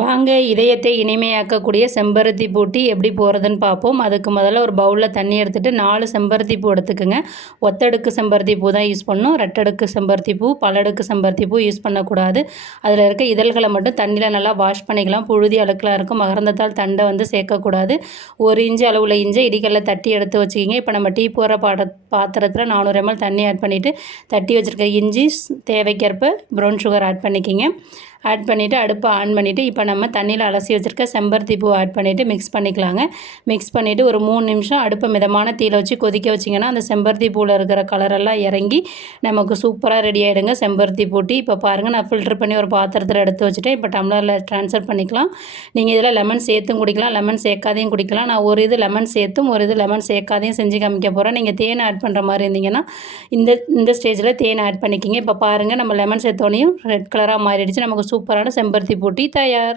வாங்க இதயத்தை இனிமையாக்கக்கூடிய செம்பருத்தி பூ டீ எப்படி போகிறதுன்னு பார்ப்போம். அதுக்கு முதல்ல ஒரு பவுலில் தண்ணி எடுத்துகிட்டு 4 செம்பருத்தி பூ எடுத்துக்கோங்க. ஒத்தடுக்கு செம்பருத்தி பூ தான் யூஸ் பண்ணணும். ரெட்டடுக்கு செம்பருத்தி பூ, பலடுக்கு செம்பருத்தி பூ யூஸ் பண்ணக்கூடாது. அதில் இருக்க இதழ்களை மட்டும் தண்ணியில் நல்லா வாஷ் பண்ணிக்கலாம். புழுதி அழுக்கெலாம் இருக்கும். மகரந்தத்தால் தண்டை வந்து சேர்க்கக்கூடாது. 1 இன்ச்சு அளவுள்ள இஞ்சை இடிக்கல்ல தட்டி எடுத்து வச்சுக்கிங்க. இப்போ நம்ம டீ போடுற பாத்திரத்தில் 400 ml தண்ணி ஆட் பண்ணிவிட்டு தட்டி வச்சுருக்க இஞ்சி, தேவைக்கேற்ப ப்ரௌன் சுகர் ஆட் பண்ணிக்கிங்க. ஆட் பண்ணிவிட்டு அடுப்பை ஆன் பண்ணிவிட்டு இப்போ நம்ம தண்ணியில் அலசி வச்சுருக்க செம்பருத்தி பூ ஆட் பண்ணிவிட்டு மிக்ஸ் பண்ணிக்கலாங்க. மிக்ஸ் பண்ணிவிட்டு ஒரு 3 நிமிஷம் அடுப்பை மிதமான தீயில் வச்சு கொதிக்க வச்சிங்கன்னா அந்த செம்பருத்தி பூவில் இருக்கிற கலரெல்லாம் இறங்கி நமக்கு சூப்பராக ரெடி ஆகிடுங்க செம்பருத்தி பூ டீ. இப்போ பாருங்கள், நான் ஃபில்டர் பண்ணி ஒரு பாத்திரத்தில் எடுத்து வச்சுட்டேன். இப்போ டம்ளரில் ட்ரான்ஸ்ஃபர் பண்ணிக்கலாம். நீங்கள் இதில் லெமன் சேர்த்தும் குடிக்கலாம், லெமன் சேர்க்காதையும் குடிக்கலாம். நான் ஒரு இது லெமன் சேர்த்தும் ஒரு இது லெமன் சேர்க்காதையும் செஞ்சு காமிக்க போகிறேன். நீங்கள் தேன் ஆட் பண்ணுற மாதிரி இருந்தீங்கன்னா இந்த ஸ்டேஜில் தேன் ஆட் பண்ணிக்கிங்க. இப்போ பாருங்கள், நம்ம லெமன் சேர்த்தோனையும் ரெட் கலராக மாறிடுச்சு. நமக்கு சூப்பரான செம்பருத்தி பூ டீ தயார்.